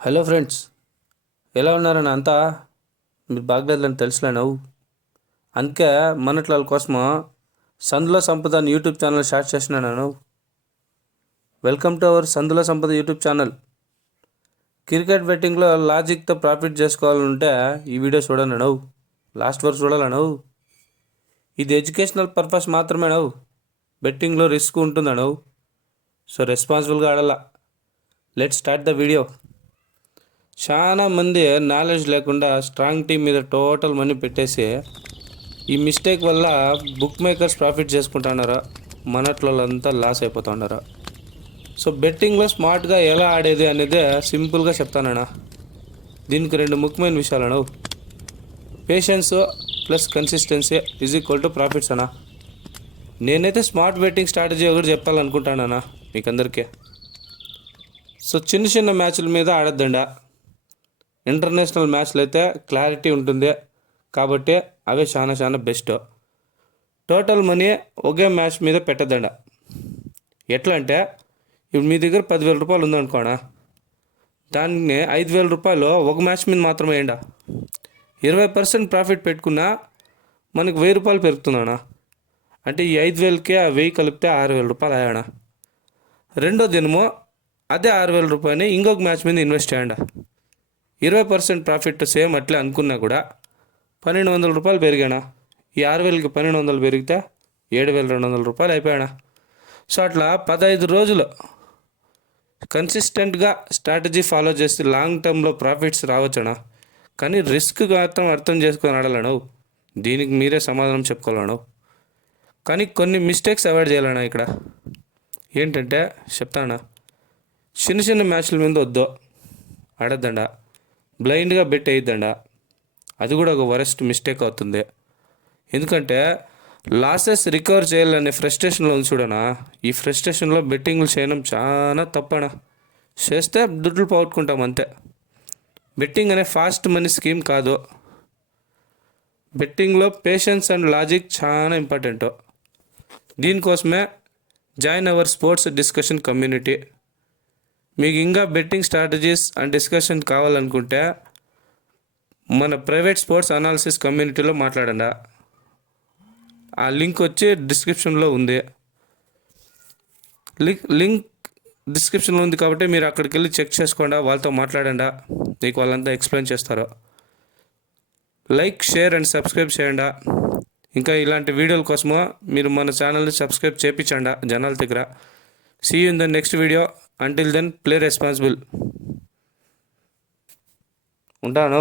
Hello friends, ఎలా ఉన్నారని అంతా మీరు బాగలేదని తెలుసులే నవ్వు. అందుకే మనట్ల కోసము సందులో సంపద అని యూట్యూబ్ ఛానల్ స్టార్ట్ చేసినాను. వెల్కమ్ టు అవర్ సందులో సంపద యూట్యూబ్ ఛానల్. క్రికెట్ బెట్టింగ్లో లాజిక్తో ప్రాఫిట్ చేసుకోవాలంటే ఈ వీడియో చూడండి నవ్వు, లాస్ట్ వరకు చూడాలి నవ్వు. ఇది ఎడ్యుకేషనల్ పర్పస్ మాత్రమే నవ్వు. బెట్టింగ్లో రిస్క్ ఉంటుందా నవ్వు, సో రెస్పాన్సిబుల్గా ఆడాల. Let start the video. చాలా మంది నాలెడ్జ్ లేకుండా స్ట్రాంగ్ టీం మీద టోటల్ మనీ పెట్టేసి ఈ మిస్టేక్ వల్ల బుక్ మేకర్స్ ప్రాఫిట్ చేసుకుంటున్నారా, మనట్లంతా లాస్ అయిపోతున్నారా. సో బెట్టింగ్లో స్మార్ట్గా ఎలా ఆడేది అనేది సింపుల్గా చెప్తానన్నా. దీనికి రెండు ముఖ్యమైన విషయాలను: patience plus consistency is equal to profits అన్నా. నేనైతే స్మార్ట్ బెట్టింగ్ స్ట్రాటజీ ఒకటి చెప్పాలనుకుంటానన్నా మీకందరికీ. సో చిన్న చిన్న మ్యాచ్ల మీద ఆడద్దండా. ఇంటర్నేషనల్ మ్యాచ్లు అయితే క్లారిటీ ఉంటుంది కాబట్టి అవే చాలా బెస్ట్. టోటల్ మనీ ఒకే మ్యాచ్ మీద పెట్టద్దండ. ఎట్లా అంటే, ఇప్పుడు మీ దగ్గర 10,000 రూపాయలు ఉందనుకోనా, దాన్ని 5,000 రూపాయలు ఒక మ్యాచ్ మీద మాత్రమే వేయండి. 20% ప్రాఫిట్ పెట్టుకున్నా మనకు 1,000 రూపాయలు పెరుగుతుందన్నా. అంటే ఈ 5,000కే ఆ 1,000 కలిపితే 6,000 రూపాయలు అయ్యాడా. రెండో దినము అదే 6,000 రూపాయలని ఇంకొక మ్యాచ్ మీద ఇన్వెస్ట్ చేయండి. 20% ప్రాఫిట్ సేమ్ అట్లే అనుకున్నా కూడా 1,200 రూపాయలు పెరిగానా. ఈ 6,000కి 1,200 పెరిగితే 7,200 రూపాయలు అయిపోయానా. సో అట్లా 15 రోజులు కన్సిస్టెంట్గా స్ట్రాటజీ ఫాలో చేస్తే లాంగ్ టర్మ్లో ప్రాఫిట్స్ రావచ్చనా. కానీ రిస్క్ మాత్రం అర్థం చేసుకొని ఆడాలను. దీనికి మీరే సమాధానం చెప్పుకోవాలను. కానీ కొన్ని మిస్టేక్స్ అవాయిడ్ చేయాలన్నా. ఇక్కడ ఏంటంటే చెప్తానా, చిన్న చిన్న మ్యాచ్ల మీద వద్దు ఆడద్దండా. బ్లైండ్గా బెట్ వేయద్దండా. అది కూడా ఒక వరెస్ట్ మిస్టేక్ అవుతుంది. ఎందుకంటే లాసెస్ రికవర్ చేయాలనే ఫ్రస్ట్రేషన్లో ఉంది చూడనా. ఈ ఫ్రస్ట్రేషన్లో బెట్టింగ్లు చేయడం చాలా తప్పనా. చేస్తే దుడ్లు పోగొట్టుకుంటాం అంతే. బెట్టింగ్ అనే ఫాస్ట్ మనీ స్కీమ్ కాదు. బెట్టింగ్లో పేషెన్స్ అండ్ లాజిక్ చాలా ఇంపార్టెంట్. దీనికోసమే join hour sports discussion community. మీకు ఇంకా బెట్టింగ్ స్ట్రాటజీస్ అండ్ డిస్కషన్ కావాలనుకుంటే మన ప్రైవేట్ స్పోర్ట్స్ అనాలిసిస్ కమ్యూనిటీలో మాట్లాడండి. ఆ లింక్ వచ్చి డిస్క్రిప్షన్లో ఉంది. లింక్ డిస్క్రిప్షన్లో ఉంది కాబట్టి మీరు అక్కడికి వెళ్ళి చెక్ చేసుకోండి, వాళ్ళతో మాట్లాడండి. మీకు వాళ్ళంతా ఎక్స్ప్లెయిన్ చేస్తారు. లైక్, షేర్ అండ్ సబ్స్క్రైబ్ చేయండి. ఇంకా ఇలాంటి వీడియోల కోసము మీరు మన ఛానల్ని సబ్స్క్రైబ్ చేయించండి జనాల దగ్గర. See you in the next video. Until then, play responsible. ఉంటాను.